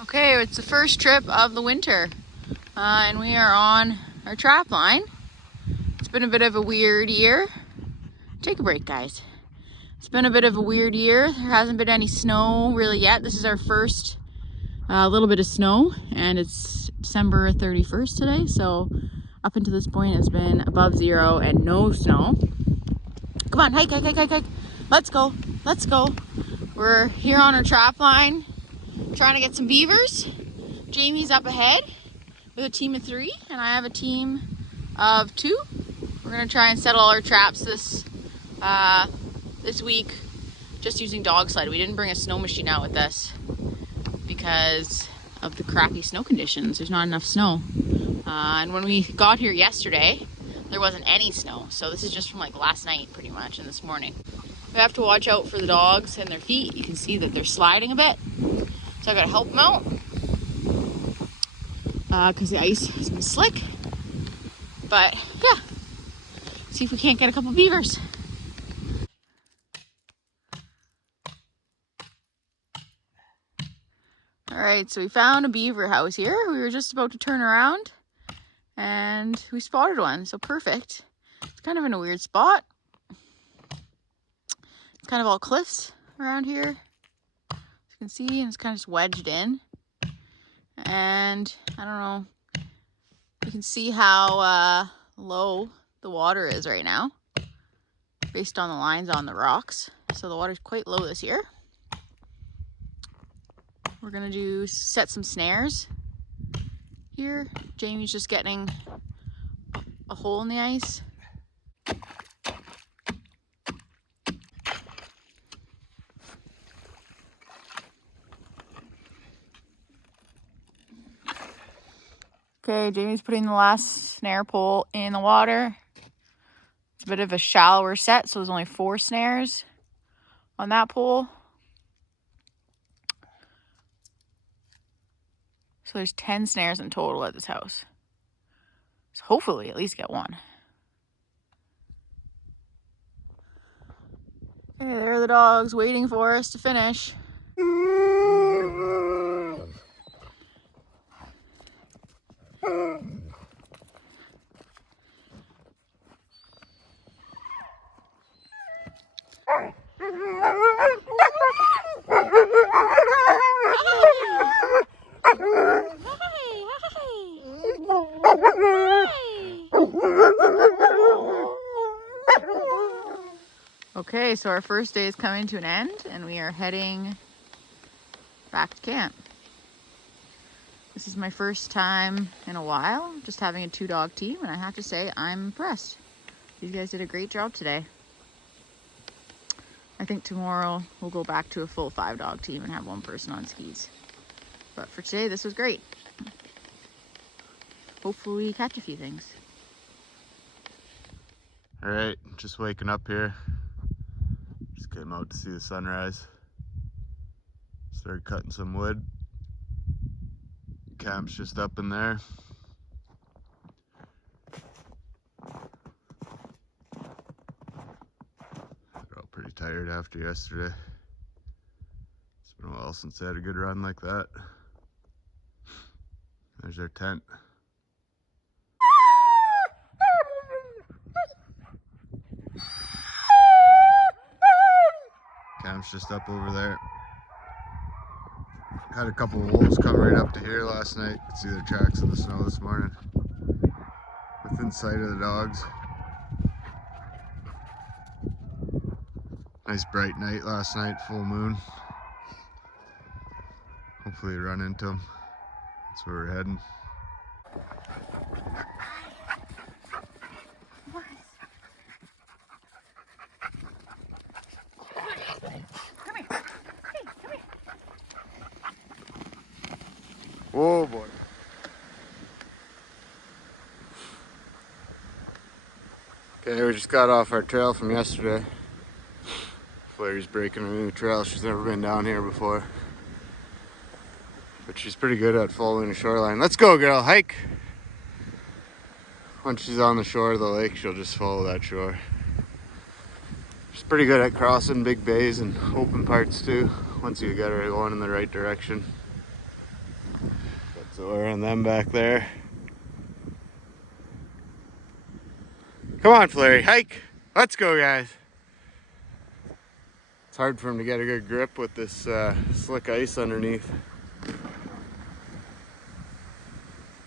Okay, it's the first trip of the winter, and we are on our trapline. It's been a bit of a weird year. Take a break, guys. It's been a bit of a weird year. There hasn't been any snow really yet. This is our first little bit of snow, and it's December 31st today, so up until this point it's been above zero and no snow. Come on, hike, hike, hike, hike, hike. Let's go, let's go. We're here on our trapline trying to get some beavers. Jamie's up ahead with a team of 3, and I have a team of 2. We're gonna try and settle all our traps this week just using dog sled. We didn't bring a snow machine out with us because of the crappy snow conditions. There's not enough snow. And when we got here yesterday, there wasn't any snow. So this is just from like last night pretty much and this morning. We have to watch out for the dogs and their feet. You can see that they're sliding a bit. So I gotta help them out because the ice has been slick. But yeah, see if we can't get a couple beavers. All right, so we found a beaver house here. We were just about to turn around and we spotted one, so perfect. It's kind of in a weird spot. It's kind of all cliffs around here, as you can see, and it's kind of just wedged in. And I don't know, you can see how low the water is right now based on the lines on the rocks. So the water's quite low this year. We're gonna set some snares here. Jamie's just getting a hole in the ice. Okay, Jamie's putting the last snare pole in the water. It's a bit of a shallower set, so there's only 4 snares on that pole. So there's 10 snares in total at this house. So hopefully at least get one. Okay, there are the dogs waiting for us to finish. Okay, so our first day is coming to an end and we are heading back to camp. This is my first time in a while just having a 2-dog team, and I have to say I'm impressed. You guys did a great job today. I think tomorrow we'll go back to a full 5-dog team and have 1 person on skis. But for today, this was great. Hopefully we catch a few things. All right, just waking up here. Just came out to see the sunrise. Started cutting some wood. Camp's just up in there. Got all pretty tired after yesterday. It's been a while since I had a good run like that. There's our tent. Camp's just up over there. Had a couple of wolves come right up to here last night. Could see their tracks in the snow this morning. Within sight of the dogs. Nice bright night last night, full moon. Hopefully run into them. That's where we're heading. Oh boy. Okay, we just got off our trail from yesterday. Flair's breaking a new trail. She's never been down here before. But she's pretty good at following the shoreline. Let's go, girl, hike. Once she's on the shore of the lake, she'll just follow that shore. She's pretty good at crossing big bays and open parts too, once you get her going in the right direction. So we're on them back there. Come on, Flurry, hike. Let's go, guys. It's hard for him to get a good grip with this slick ice underneath.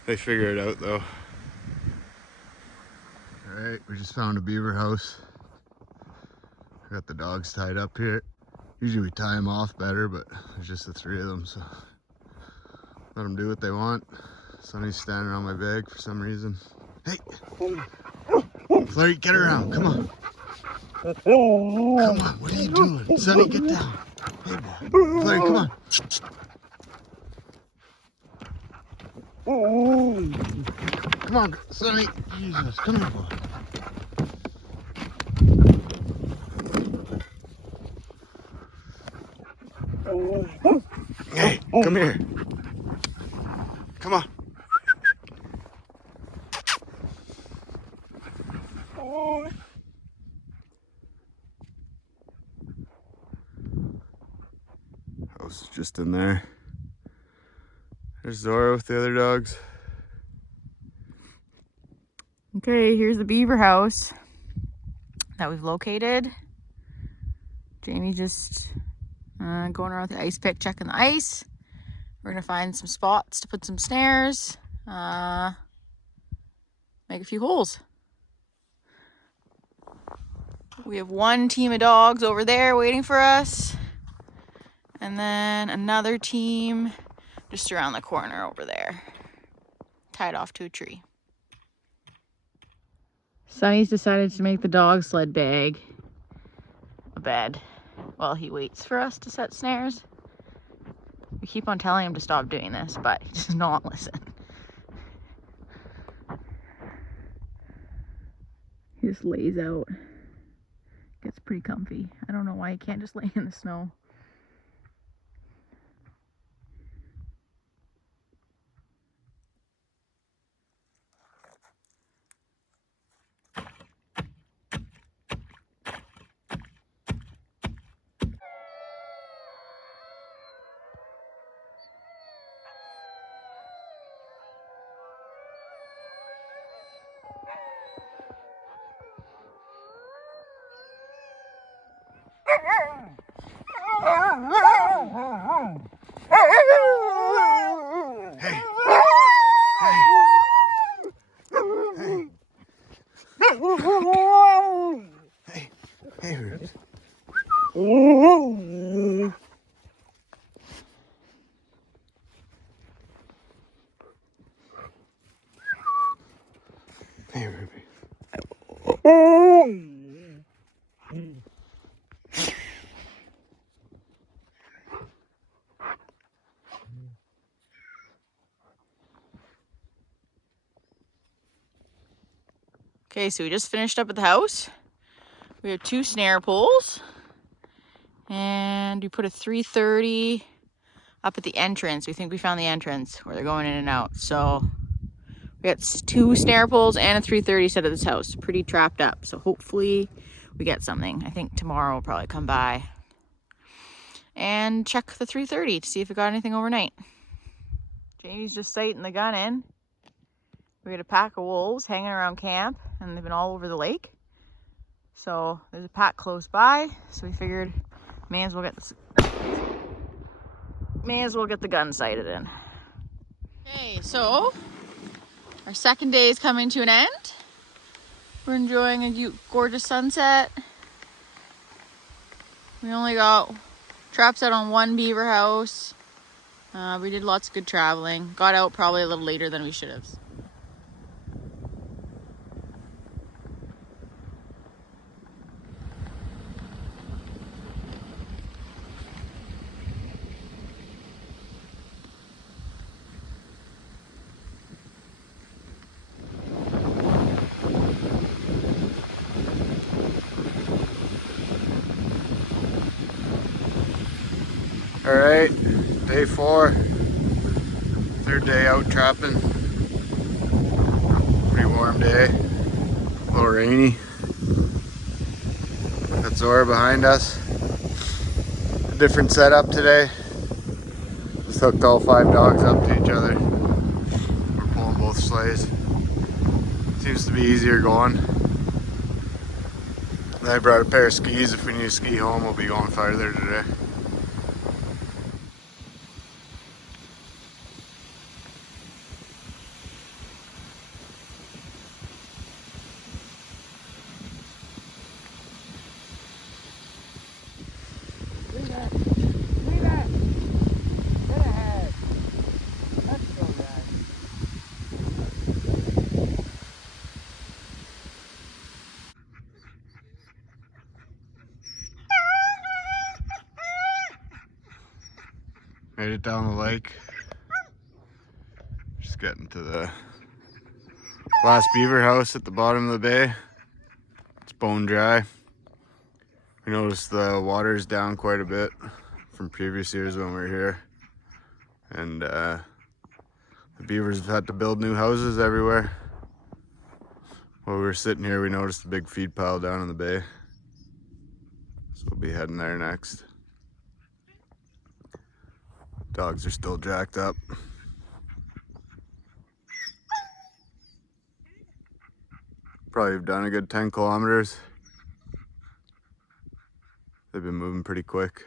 They figure it out though. All right, we just found a beaver house. I got the dogs tied up here. Usually we tie them off better, but there's just the 3 of them, so let them do what they want. Sonny's standing on my bag for some reason. Hey, Flurry, get around, come on. Come on, what are you doing? Sonny, get down. Hey, boy. Flurry, come on. Come on, Sonny. Jesus, come here, boy. Hey, come here. Come on. House is just in there. There's Zora with the other dogs. Okay, here's the beaver house that we've located. Jamie just going around with the ice pick, checking the ice. We're gonna find some spots to put some snares, make a few holes. We have one team of dogs over there waiting for us, and then another team just around the corner over there, tied off to a tree. Sonny's decided to make the dog sled bag a bed while he waits for us to set snares. We keep on telling him to stop doing this, but he does not listen. He just lays out. Gets pretty comfy. I don't know why he can't just lay in the snow. Hey, Rubes. Hey, Ruby. Okay, so we just finished up at the house. We have 2 snare poles, and we put a 330 up at the entrance. We think we found the entrance where they're going in and out. So we got 2 snare poles and a 330 set at this house. Pretty trapped up, so hopefully we get something. I think tomorrow we'll probably come by and check the 330 to see if it got anything overnight. Jamie's just sighting the gun in. We got a pack of wolves hanging around camp, and they've been all over the lake. So there's a pack close by, so we figured may as well get the gun sighted in. Okay, so our second day is coming to an end. We're enjoying a gorgeous sunset. We only got traps out on 1 beaver house. We did lots of good traveling. Got out probably a little later than we should have. All right, day 4, 3rd day out trapping. Pretty warm day, a little rainy. Got Zora behind us. A different setup today. Just hooked all 5 dogs up to each other. both sleighs. Seems to be easier going. And I brought a pair of skis. If we need to ski home, we'll be going farther today. Made it down the lake. Just getting to the last beaver house at the bottom of the bay. It's bone dry. We noticed the water's down quite a bit from previous years when we were here. And the beavers have had to build new houses everywhere. While we were sitting here, we noticed a big feed pile down in the bay. So we'll be heading there next. Dogs are still jacked up. Probably have done a good 10 kilometers. They've been moving pretty quick.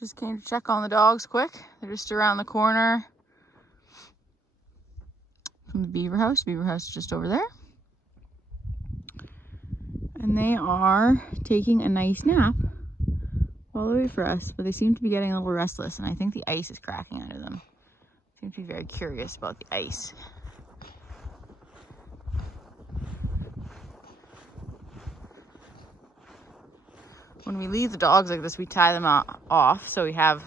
Just came to check on the dogs quick. They're just around the corner from the beaver house. Beaver house is just over there. And they are taking a nice nap all the way for us, but they seem to be getting a little restless, and I think the ice is cracking under them. Seem to be very curious about the ice. When we leave the dogs like this, we tie them off. So we have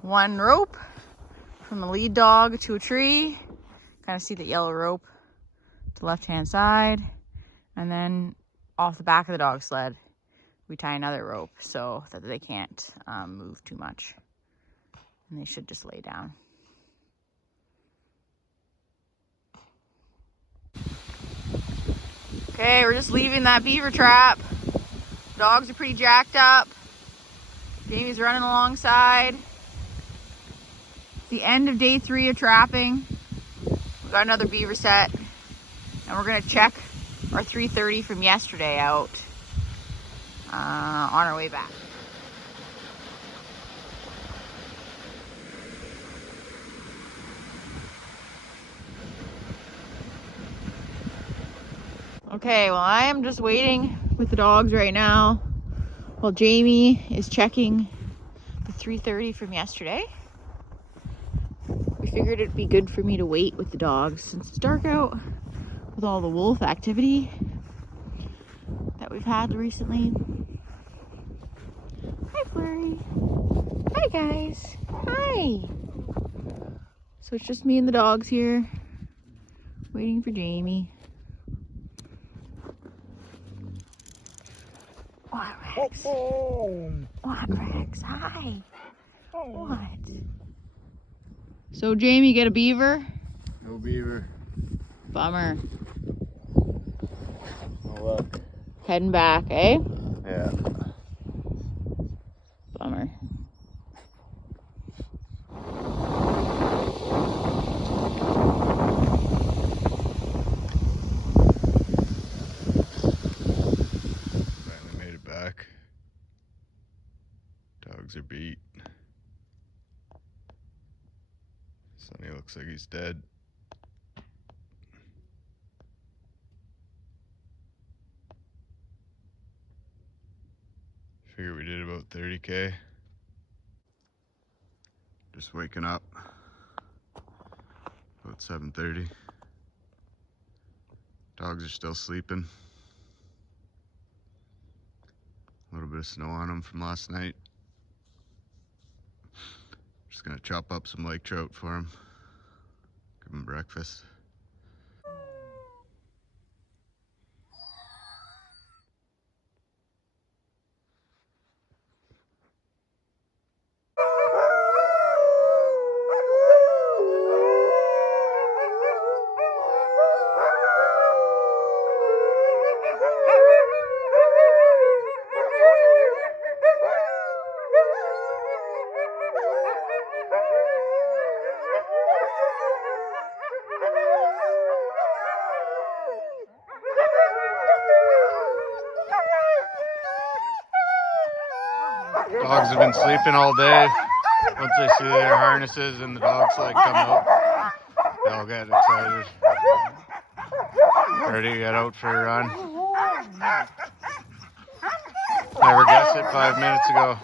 one rope from the lead dog to a tree. Kind of see the yellow rope to the left-hand side. And then off the back of the dog sled, we tie another rope so that they can't move too much. And they should just lay down. Okay, we're just leaving that beaver trap. Dogs are pretty jacked up. Jamie's running alongside. It's the end of day 3 of trapping. We got another beaver set, and we're gonna check our 330 from yesterday out on our way back. Okay, well, I am just waiting with the dogs right now while Jamie is checking the 330 from yesterday. We figured it'd be good for me to wait with the dogs since it's dark out with all the wolf activity that we've had recently. Hi, Flurry. Hi, guys. Hi. So it's just me and the dogs here waiting for Jamie. What, Rex? What, Rex? Hi. What? So, Jamie, get a beaver? No beaver. Bummer. Oh, look. Heading back, eh? Yeah. Bummer. Finally made it back. Dogs are beat. Sonny looks like he's dead. Figure we did about 30K. Just waking up. About 7:30. Dogs are still sleeping. A little bit of snow on them from last night. Just gonna chop up some lake trout for him. Give him breakfast. Dogs have been sleeping all day. Once they see their harnesses and the dog sled come out, they all get excited. Ready to get out for a run. Never guessed it 5 minutes ago.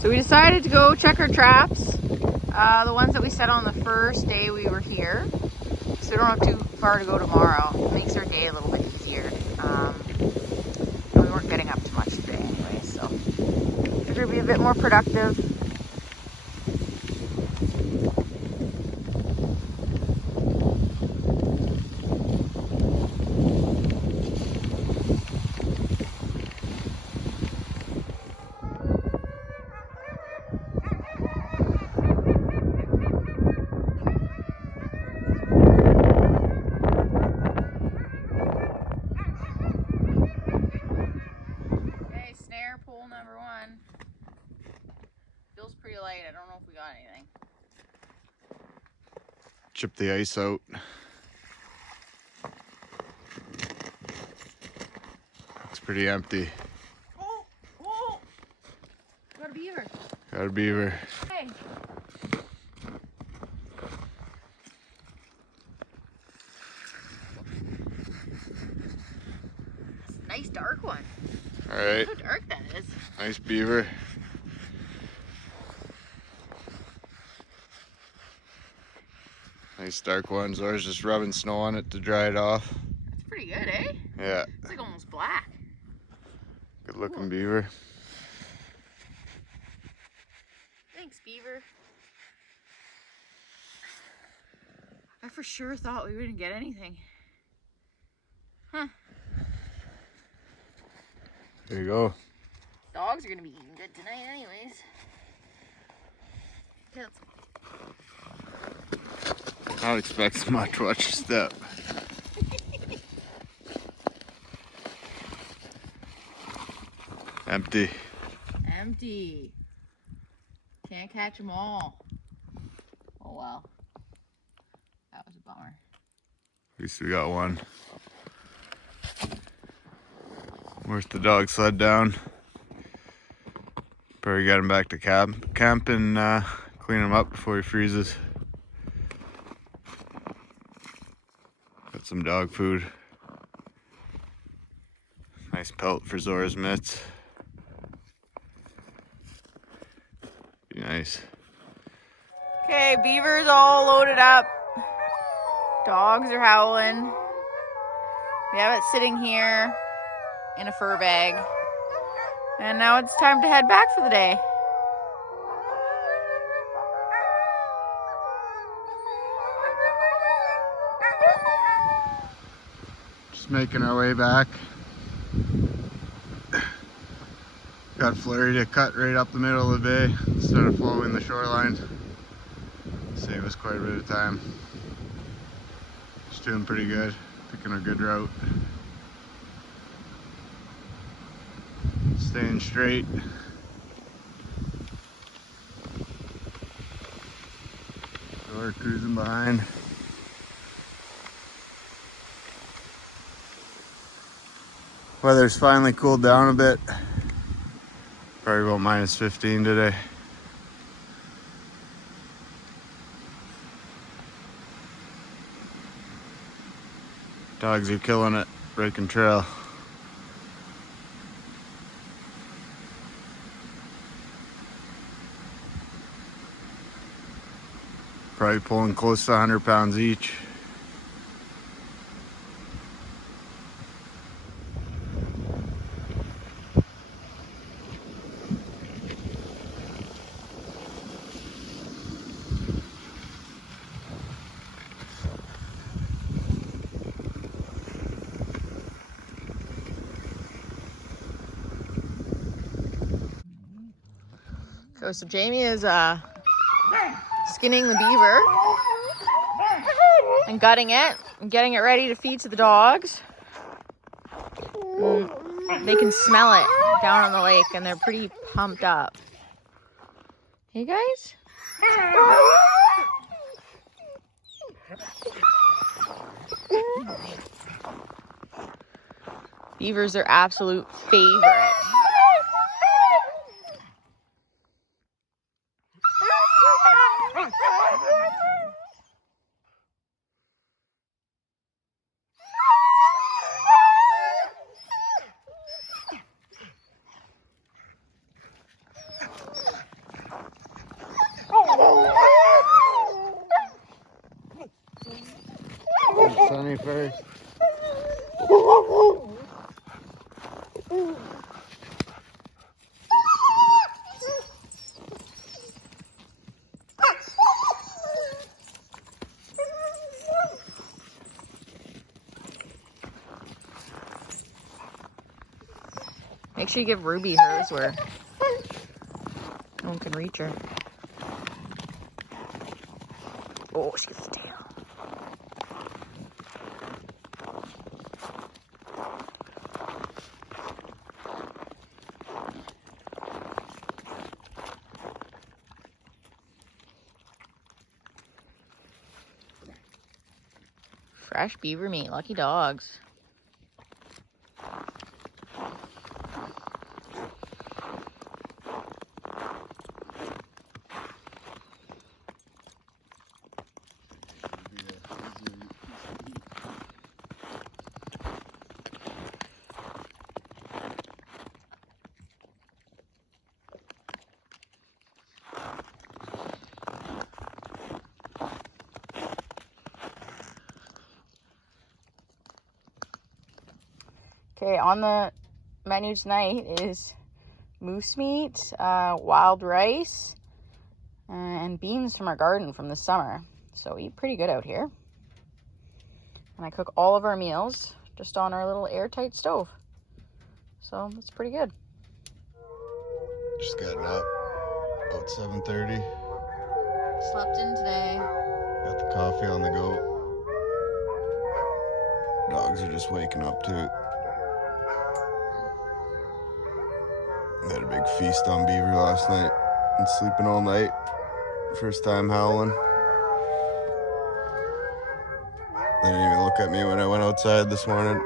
So we decided to go check our traps, the ones that we set on the first day we were here, so we don't have too far to go tomorrow. It makes our day a little bit easier. We weren't getting up too much today anyway, so figured it'd be a bit more productive. Pull number one. Feels pretty light. I don't know if we got anything. Chip the ice out. It's pretty empty. Oh, oh! Got a beaver. Got a beaver. Hey. It's a nice dark one. Alright. Look how dark that is. Nice beaver. Nice dark one. Zora's just rubbing snow on it to dry it off. That's pretty good, eh? Yeah. It's like almost black. Good looking beaver. Thanks, beaver. I for sure thought we wouldn't get anything. Huh. There you go. Dogs are gonna be eating good tonight anyways. I don't expect much. Watch your step. Empty. Empty. Can't catch them all. Oh well. That was a bummer. At least we got one. Where's the dog sled down? Probably got him back to camp and clean him up before he freezes. Got some dog food. Nice pelt for Zora's mitts. Be nice. Okay, beaver's all loaded up. Dogs are howling. We have it sitting here in a fur bag. And now it's time to head back for the day. Just making our way back. Got flurry to cut right up the middle of the bay instead of following the shoreline. Save us quite a bit of time. Just doing pretty good. Picking a good route. Staying straight. So we're cruising behind. Weather's finally cooled down a bit. Probably about -15 today. Dogs are killing it, breaking trail. Probably pulling close to 100 pounds each. Okay, so Jamie is skinning the beaver and gutting it and getting it ready to feed to the dogs. They can smell it down on the lake and they're pretty pumped up. Hey guys? Beavers are absolute favorite. Sunny first. Make sure you give Ruby hers where no one can reach her. Oh, she gets the tail. Fresh beaver meat, lucky dogs. Okay, on the menu tonight is moose meat, wild rice, and beans from our garden from this summer. So we eat pretty good out here. And I cook all of our meals just on our little airtight stove. So it's pretty good. Just getting up about 7:30. Slept in today. Got the coffee on the go. Dogs are just waking up to it. Had a big feast on beaver last night and sleeping all night. First time howling. They didn't even look at me when I went outside this morning.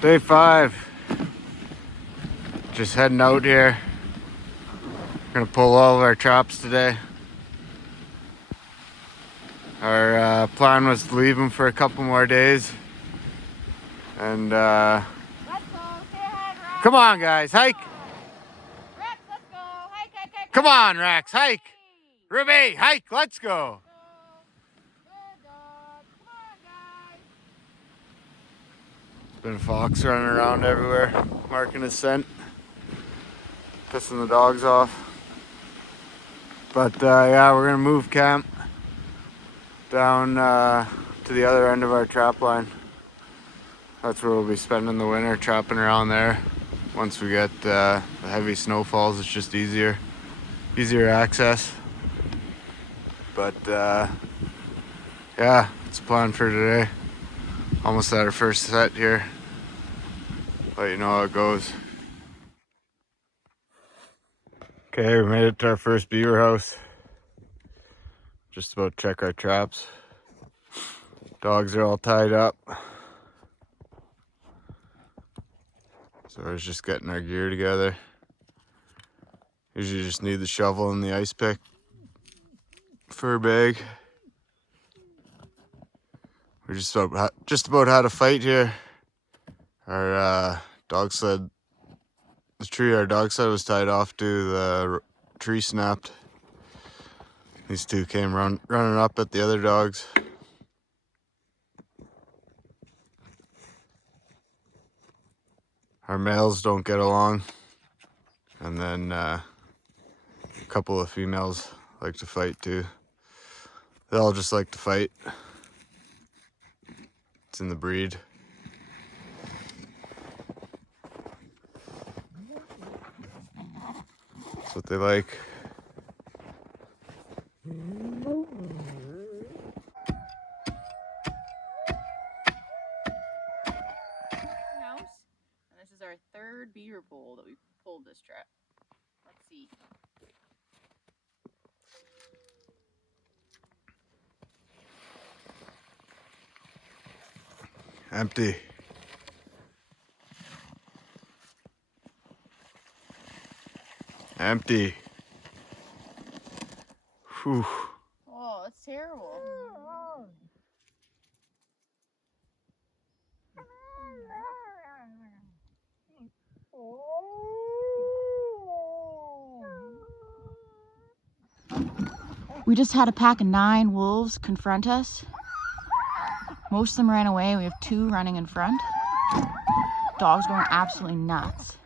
Day 5. Just heading out here. Gonna pull all of our traps today. Our plan was to leave them for a couple more days. And Let's go. Say hi, Rex. come on guys, hike! Rex, let's go. Hike, hike, hike. Come on Rex, hike! Ruby, hike, let's go! Good dog. Come on, guys. Been a fox running around everywhere, marking his scent, pissing the dogs off. But yeah, we're gonna move camp down to the other end of our trap line. That's where we'll be spending the winter, trapping around there. Once we get the heavy snowfalls, it's just easier access. But yeah, it's a plan for today. Almost at our first set here. But you know how it goes. Okay, we made it to our first beaver house. Just about to check our traps. Dogs are all tied up. So I was just getting our gear together. Usually just need the shovel and the ice pick for a bag. We're just about had a fight here. Our dog sled, the tree our dog sled was tied off to, the tree snapped. These two came running up at the other dogs. Our males don't get along. And then a couple of females like to fight too. They all just like to fight. It's in the breed. That's what they like. House, and this is our third beaver pole that we pulled this trip. Let's see. Empty. Empty. Whew. Oh, that's terrible. We just had a pack of 9 wolves confront us. Most of them ran away. We have 2 running in front. Dogs going absolutely nuts.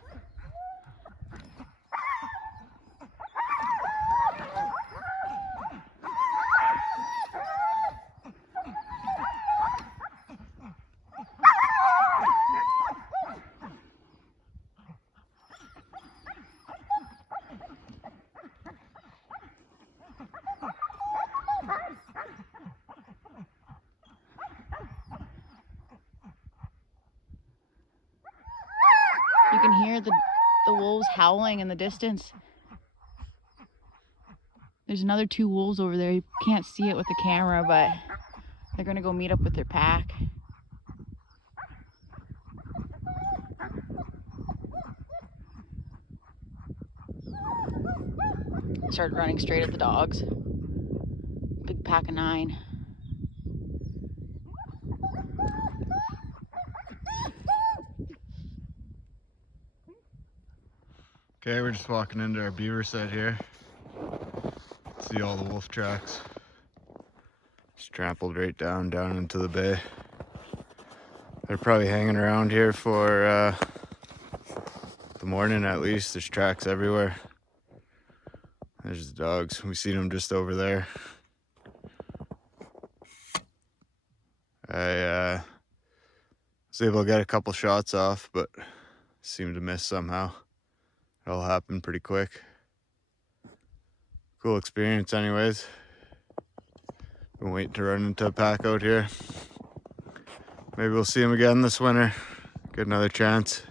You can hear the wolves howling in the distance. There's another 2 wolves over there. You can't see it with the camera, but they're gonna go meet up with their pack. Started running straight at the dogs. Big pack of 9. Okay, we're just walking into our beaver set here. See all the wolf tracks. Just trampled right down into the bay. They're probably hanging around here for the morning at least. There's tracks everywhere. There's the dogs. We seen them just over there. I was able to get a couple shots off, but seemed to miss somehow. It all happened pretty quick. Cool experience anyways. Been waiting to run into a pack out here. Maybe we'll see him again this winter. Get another chance.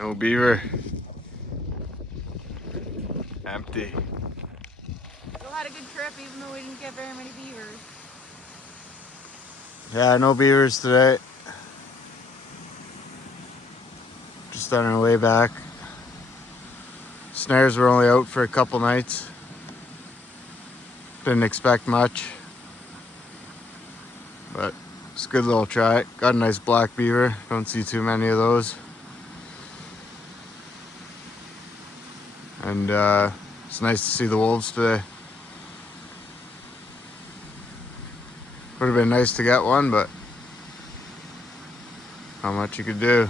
No beaver. Empty. Still had a good trip even though we didn't get very many beavers. Yeah, no beavers today. Just on our way back. Snares were only out for a couple nights. Didn't expect much. But it's a good little try. Got a nice black beaver. Don't see too many of those. And it's nice to see the wolves today. Would have been nice to get one, but not much you could do.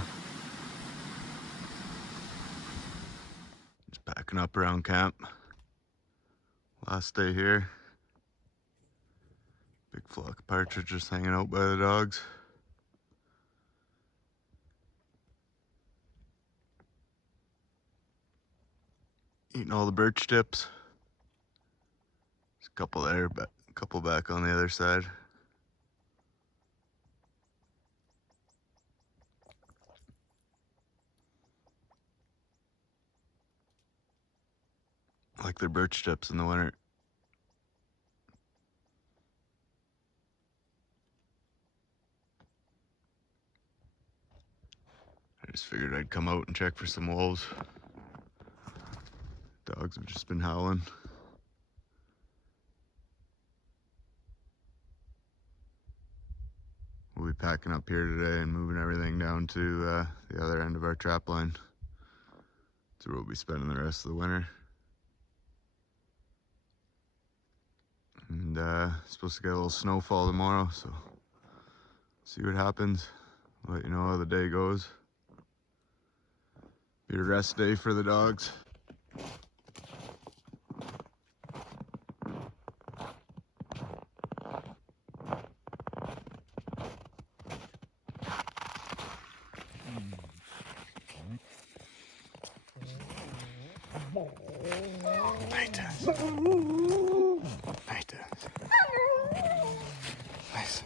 Just packing up around camp. Last day here. Big flock of partridges hanging out by the dogs. Eating all the birch tips. There's a couple there, but a couple back on the other side. Like their birch tips in the winter. I just figured I'd come out and check for some wolves. Dogs have just been howling. We'll be packing up here today and moving everything down to the other end of our trap line. That's where we'll be spending the rest of the winter. And supposed to get a little snowfall tomorrow, so see what happens. I'll let you know how the day goes. Be a rest day for the dogs. Night times. Night times. Nice.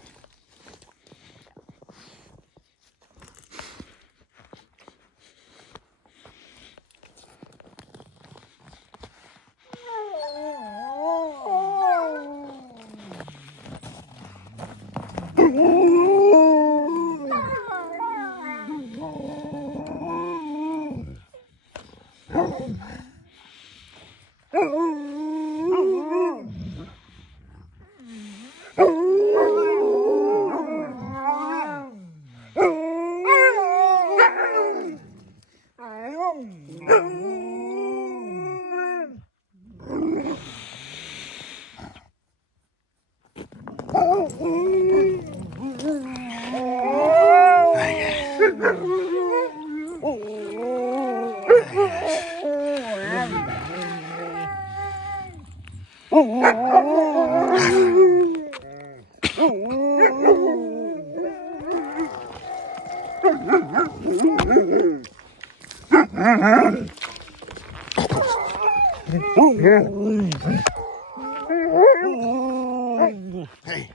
Hey,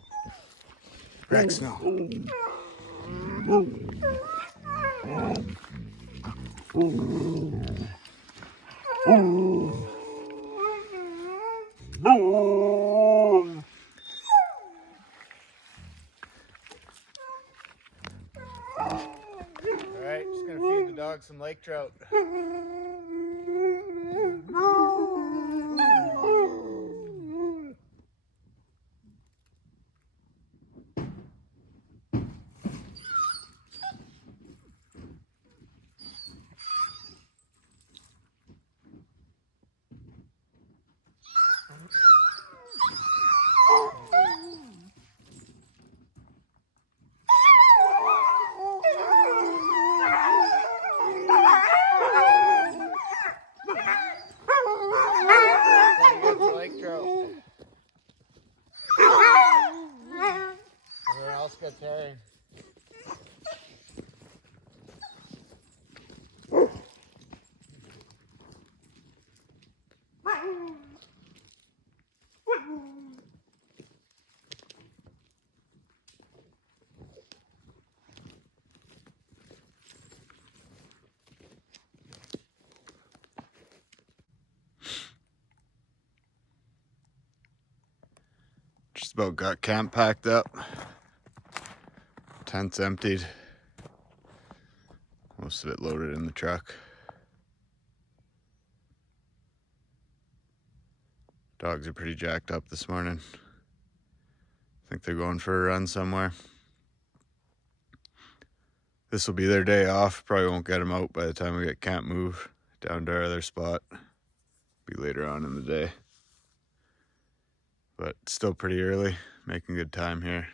Rex, no. Alright, just gonna feed the dog some lake trout. Lake trout. Everyone else gets herring. Just about got camp packed up. Tent's emptied. Most of it loaded in the truck. Dogs are pretty jacked up this morning. I think they're going for a run somewhere. This will be their day off. Probably won't get them out by the time we get camp moved down to our other spot. Be later on in the day. But still pretty early. Making good time here.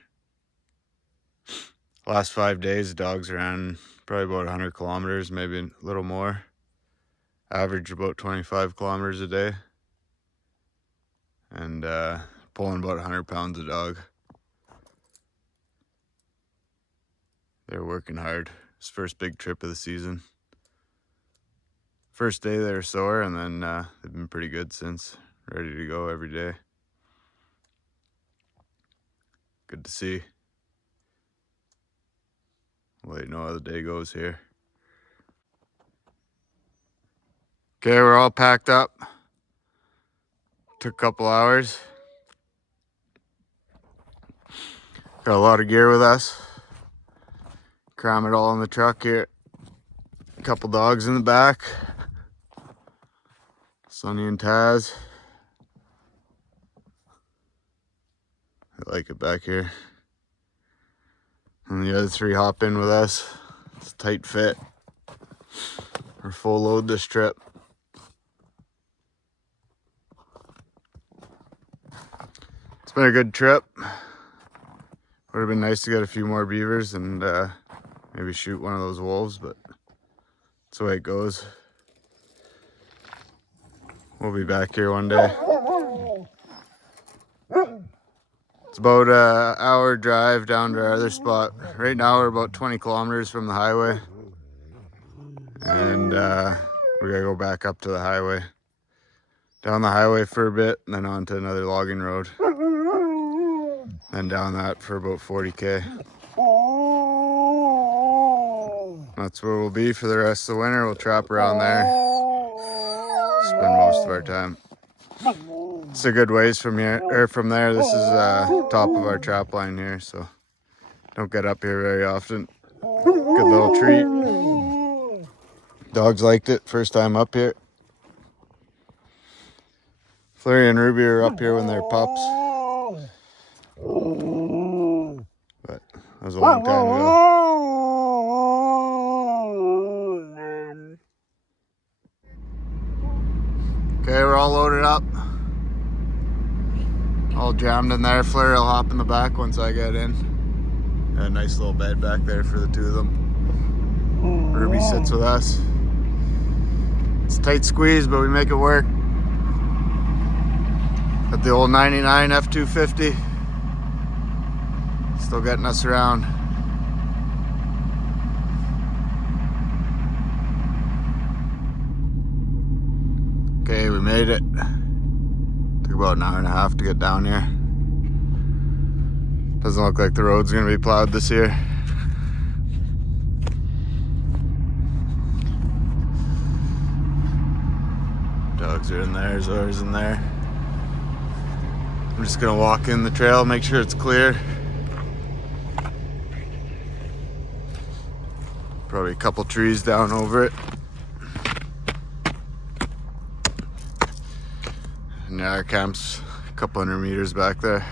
Last 5 days, the dogs ran probably about 100 kilometers, maybe a little more. Average about 25 kilometers a day. And pulling about 100 pounds a dog. They're working hard. It's first big trip of the season. First day they were sore, and then they've been pretty good since. Ready to go every day. Good to see. We'll let you know how the day goes here. Okay, we're all packed up. Took a couple hours. Got a lot of gear with us. Cram it all in the truck here. A couple dogs in the back. Sonny and Taz. I like it back here. And the other three hop in with us. It's a tight fit. We're full load this trip. It's been a good trip. Would have been nice to get a few more beavers and maybe shoot one of those wolves, but that's the way it goes. We'll be back here one day. It's about an hour drive down to our other spot. Right now we're about 20 kilometers from the highway. And we gotta go back up to the highway. Down the highway for a bit, and then on to another logging road. Then down that for about 40K. That's where we'll be for the rest of the winter. We'll trap around there. Spend most of our time. It's a good ways from here, or from there. This is top of our trap line here, so don't get up here very often. Good little treat. Dogs liked it first time up here. Flurry and Ruby are up here when they're pups, but that was a long time ago. Okay, we're all loaded up. All jammed in there. Flurry will hop in the back once I get in. Got a nice little bed back there for the two of them. Ruby sits with us. It's a tight squeeze, but we make it work. Got the old 99 F250. Still getting us around. Okay, we made it. Took about an hour and a half to get down here. Doesn't look like the road's gonna be plowed this year. Dogs are in there, Zora's in there. I'm just gonna walk in the trail, make sure it's clear. Probably a couple trees down over it. And yeah, our camp's a couple 100 meters back there.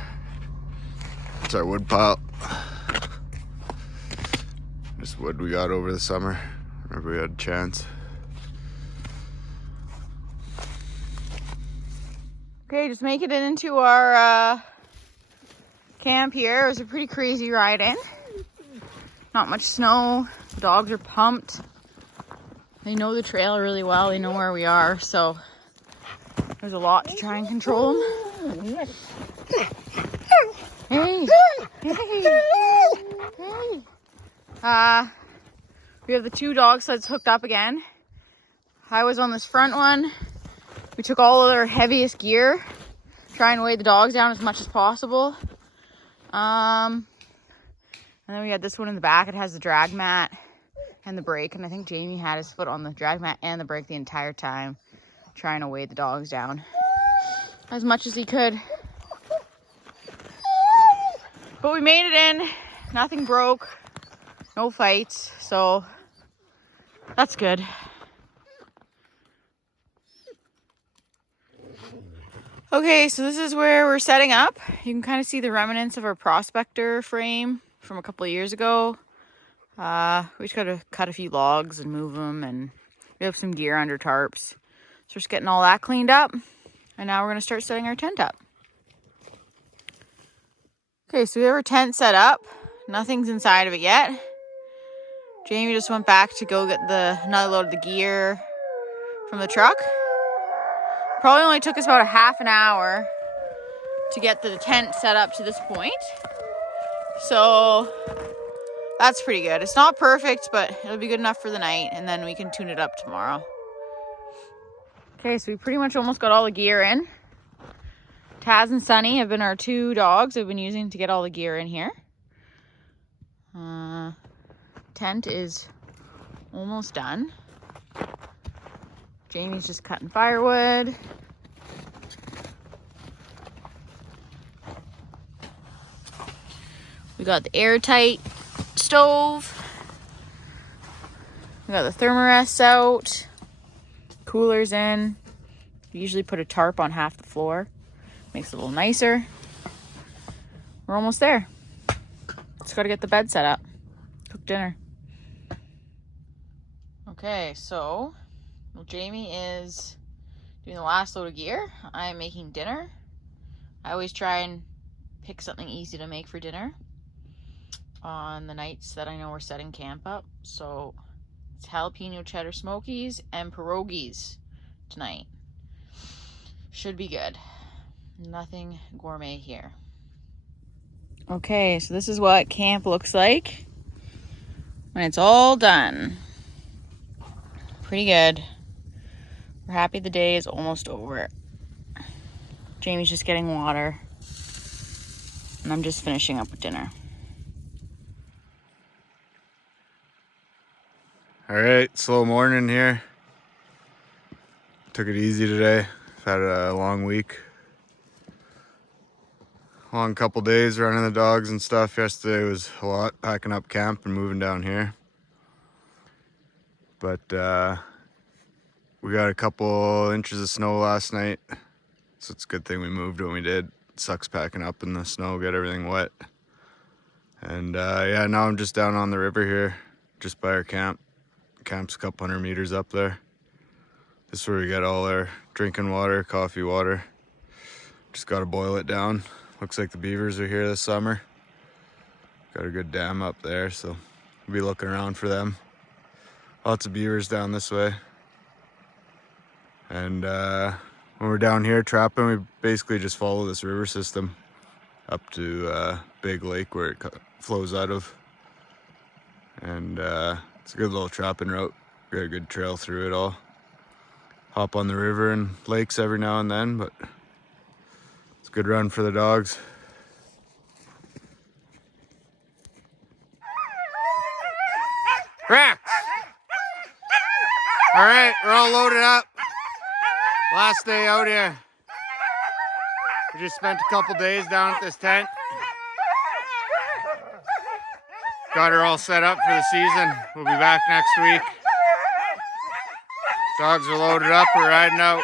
It's our wood pile. This wood we got over the summer, whenever we had a chance. Okay, just making it into our camp here. It was a pretty crazy ride in. Not much snow. The dogs are pumped. They know the trail really well. They know where we are, so there's a lot to try and control them. Hey! Hey! Hey! We have the two dog sleds hooked up again. I was on this front one. We took all of their heaviest gear, try and weigh the dogs down as much as possible. And then we had this one in the back. It has the drag mat and the brake. And I think Jamie had his foot on the drag mat and the brake the entire time, trying to weigh the dogs down as much as he could. But we made it in. Nothing broke. No fights. So that's good. Okay, so this is where we're setting up. You can kind of see the remnants of our prospector frame from a couple of years ago. We just got to cut a few logs and move them, and we have some gear under tarps. So we're just getting all that cleaned up, and now we're going to start setting our tent up. Okay, so we have our tent set up. Nothing's inside of it yet. Jamie just went back to go get another load of the gear from the truck. Probably only took us about a half an hour to get the tent set up to this point. So that's pretty good. It's not perfect, but it'll be good enough for the night, and then we can tune it up tomorrow. Okay, so we pretty much almost got all the gear in. Taz and Sunny have been our two dogs I've been using to get all the gear in here. Tent is almost done. Jamie's just cutting firewood. We got the airtight stove. We got the thermorests out. Coolers in. We usually put a tarp on half the floor. Makes it a little nicer. We're almost there. Just gotta get the bed set up. Cook dinner. Okay, so while Jamie is doing the last load of gear, I'm making dinner. I always try and pick something easy to make for dinner on the nights that I know we're setting camp up. So it's jalapeno cheddar smokies and pierogies tonight. Should be good. Nothing gourmet here. Okay, so this is what camp looks like when it's all done. Pretty good. We're happy the day is almost over. Jamie's just getting water, and I'm just finishing up with dinner. All right, slow morning here. Took it easy today. I've had a long week. Long couple days running the dogs and stuff. Yesterday was a lot, packing up camp and moving down here. But we got a couple inches of snow last night, so it's a good thing we moved when we did. It sucks packing up in the snow, get everything wet. And yeah, now I'm just down on the river here, just by our camp. Camp's a couple hundred meters up there. This is where we get all our drinking water, coffee water. Just gotta boil it down. Looks like the beavers are here this summer. Got a good dam up there, so we'll be looking around for them. Lots of beavers down this way. And when we're down here trapping, we basically just follow this river system up to Big Lake where it flows out of. And it's a good little trapping route. We got a good trail through it all. Hop on the river and lakes every now and then, but it's a good run for the dogs. Rex! All right, we're all loaded up. Last day out here. We just spent a couple days down at this tent. Got her all set up for the season. We'll be back next week. Dogs are loaded up, we're riding out.